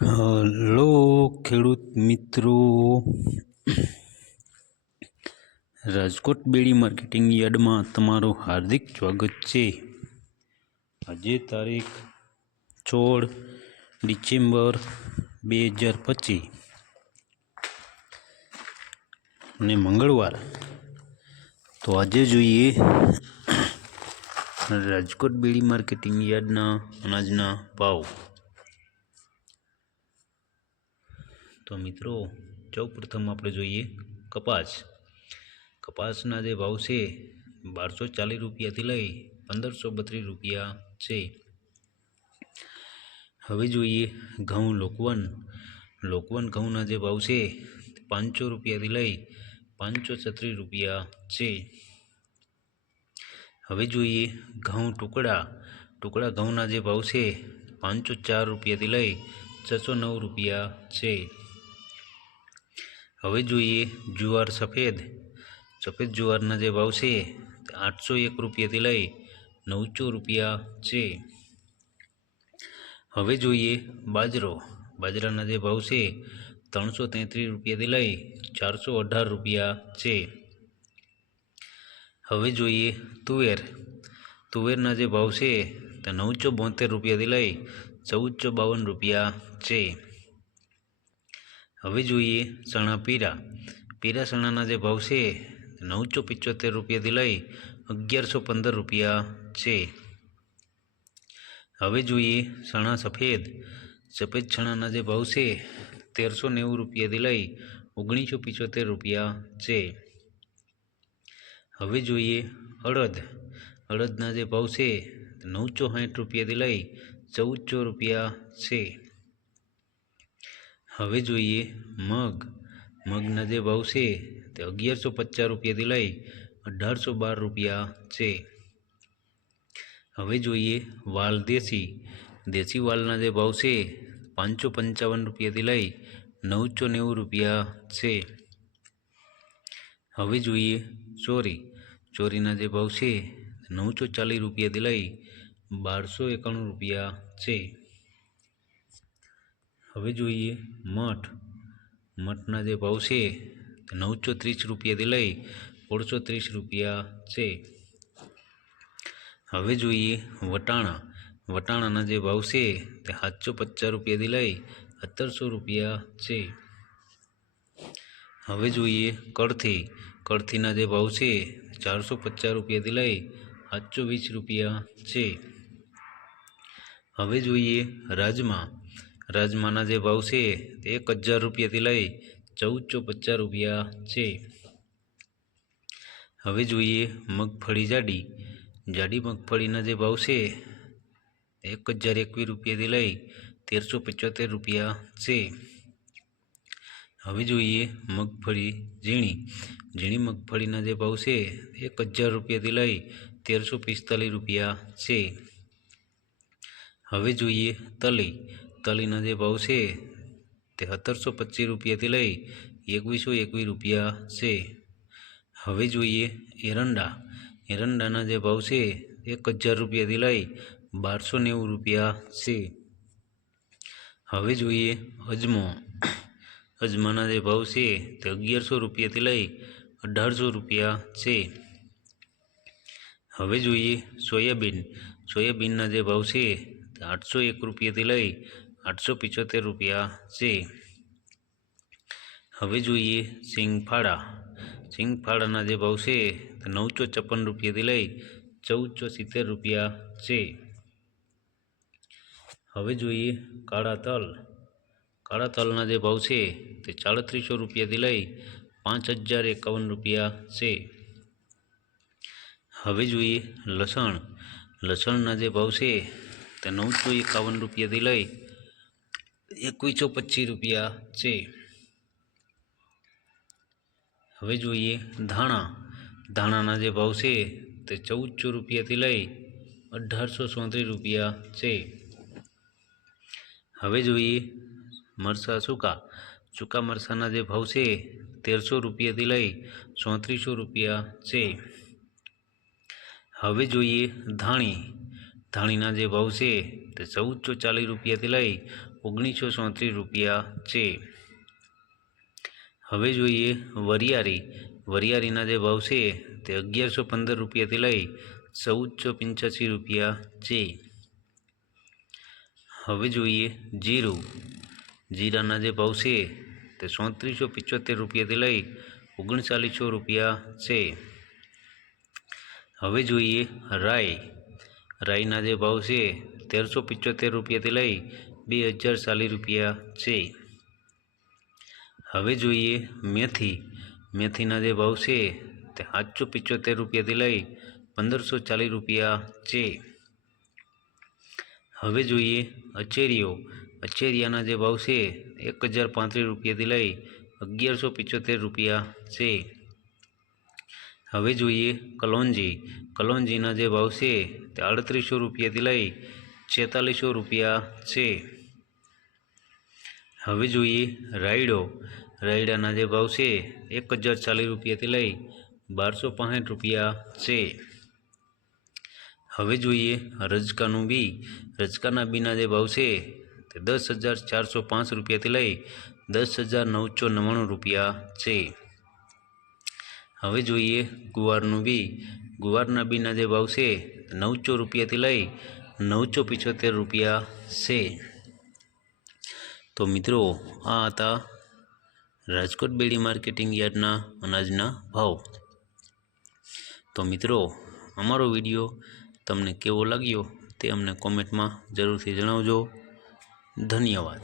Hello ખેડૂત મિત્રો, રાજકોટ બેડી marketing યાર્ડમાં તમારું હાર્દિક સ્વાગત છે। આજે તારીખ 16 ડિસેમ્બર 2025 અને મંગળવાર। તો આજે જોઈએ રાજકોટ બેડી માર્કેટિંગ યાર્ડના અનાજના ભાવ। તો મિત્રો, સૌપ્રથમ આપણે જોઈએ કપાસના જે ભાવ છે 1240 રૂપિયાથી લઈ 1532 રૂપિયા છે। હવે જોઈએ ઘઉં લોકવન ઘઉંના જે ભાવ છે 500 રૂપિયાથી લઈ 536 રૂપિયા છે। હવે જોઈએ ઘઉં ટુકડા ઘઉંના જે ભાવ છે 504 રૂપિયાથી લઈ 609 રૂપિયા છે। હવે જોઈએ જુવાર સફેદ જુવારના જે ભાવ છે 801 રૂપિયાથી લઈ 900 રૂપિયા છે। હવે જોઈએ બાજરાના જે ભાવ છે 333 રૂપિયાથી લઈ 418 રૂપિયા છે। હવે જોઈએ તુવેરના જે ભાવ છે 972 રૂપિયાથી લઈ 1452 રૂપિયા છે। હવે જોઈએ ચણા પીરા ચણાના જે ભાવ છે 975 રૂપિયાથી લઈ 1115 રૂપિયા છે। હવે જોઈએ ચણા સફેદ ચણાના જે ભાવ છે 1390 રૂપિયાથી લઈ 1975 રૂપિયા છે। હવે જોઈએ અડદના જે ભાવ છે 960 રૂપિયાથી લઈ 1400 રૂપિયા છે। હવે જોઈએ મગના જે ભાવ છે તે 1150 રૂપિયાથી લઈ 1812 રૂપિયા છે। હવે જોઈએ વાલ દેશી વાલના જે ભાવ છે 555 રૂપિયાથી લઈ 990 રૂપિયા છે। હવે જોઈએ ચોરીના જે ભાવ છે 940 રૂપિયાથી લઈ 1291 રૂપિયા છે। હવે જોઈએ મઠના જે ભાવ છે 930 રૂપિયાથી લઈ 1630 રૂપિયા છે। હવે જોઈએ વટાણાના જે ભાવ છે તે 750 રૂપિયાથી લઈ 1700 રૂપિયા છે। હવે જોઈએ કળથીના જે ભાવ છે 450 રૂપિયાથી લઈ 720 રૂપિયા છે। હવે જોઈએ રાજમાના જે ભાવ છે તે 1000 રૂપિયાથી લઈ 1450 રૂપિયા છે। હવે જોઈએ મગફળી જાડી મગફળીના જે ભાવ છે 1021 રૂપિયાથી લઈ 1375 રૂપિયા છે। હવે જોઈએ મગફળી ઝીણી મગફળીના જે ભાવ છે 1000 રૂપિયાથી લઈ 1345 રૂપિયા છે। હવે જોઈએ તલીના જે ભાવ છે તે 1725 રૂપિયાથી લઈ 2121 રૂપિયા છે। હવે જોઈએ એરંડાના જે ભાવ છે 1000 રૂપિયાથી લઈ 1290 રૂપિયા છે। હવે જોઈએ અજમાના જે ભાવ છે તે 1100 રૂપિયાથી લઈ 1800 રૂપિયા છે। હવે જોઈએ સોયાબીનના જે ભાવ છે તે 801 રૂપિયાથી લઈ 875 રૂપિયા છે। હવે જોઈએ સિંગફાળાના જે ભાવ છે તે 954 રૂપિયાથી લઈ 1470 રૂપિયા છે। હવે જોઈએ કાળા તલના જે ભાવ છે તે 3700 રૂપિયાથી લઈ 5051 રૂપિયા છે। હવે જોઈએ લસણના જે ભાવ છે તે 951 રૂપિયાથી લઈ 2125 રૂપિયા છે। હવે જોઈએ ધાણાના જે ભાવ છે તે 1400 રૂપિયાથી લઈ 1834 રૂપિયા છે। હવે જોઈએ મરચાં સૂકા મરચાંના જે ભાવ છે 1300 રૂપિયાથી લઈ 3400 રૂપિયા છે। હવે જોઈએ ધાણીના જે ભાવ છે તે 1440 રૂપિયાથી લઈ ₹1934 છે। હવે જોઈએ વરિયાળી। વરિયાળીના જે ભાવ છે તે ₹1115 લઈ ₹1485 છે। હવે જોઈએ જીરું। જીરાના જે ભાવ છે તે ₹3475 લઈ ₹3900 છે। હવે જોઈએ રાઈ। રાઈના જે ભાવ છે ₹1375 લઈ ₹2040 છે। હવે જોઈએ મેથી। મેથીના જે ભાવ છે તે ₹775 લઈ ₹1540 છે। હવે જોઈએ અચેરીઓ। અચેરિયાના જે ભાવ છે ₹1035 લઈ ₹1175 છે। હવે જોઈએ કલોંજી। કલોંજીના જે ભાવ છે તે ₹3800 લઈ ₹4600 છે। હવે જોઈએ રાયડો। રાયડાના જે ભાવ છે ₹1040 લઈ ₹1265 છે। હવે જોઈએ રજકાનું બી। રજકાના બીના જે ભાવ છે તે ₹10,405 લઈ ₹10,999 છે। હવે જોઈએ ગુવારનું બી। ગુવારના બીના જે ભાવ છે ₹900 લઈ ₹975 છે। તો મિત્રો આ હતા રાજકોટ બેડી માર્કેટિંગ યાર્ડના અનાજના ભાવ। તો મિત્રો અમારો વિડીયો તમને કેવો લાગ્યો તે અમને કોમેન્ટમાં જરૂરથી જણાવજો। ધન્યવાદ।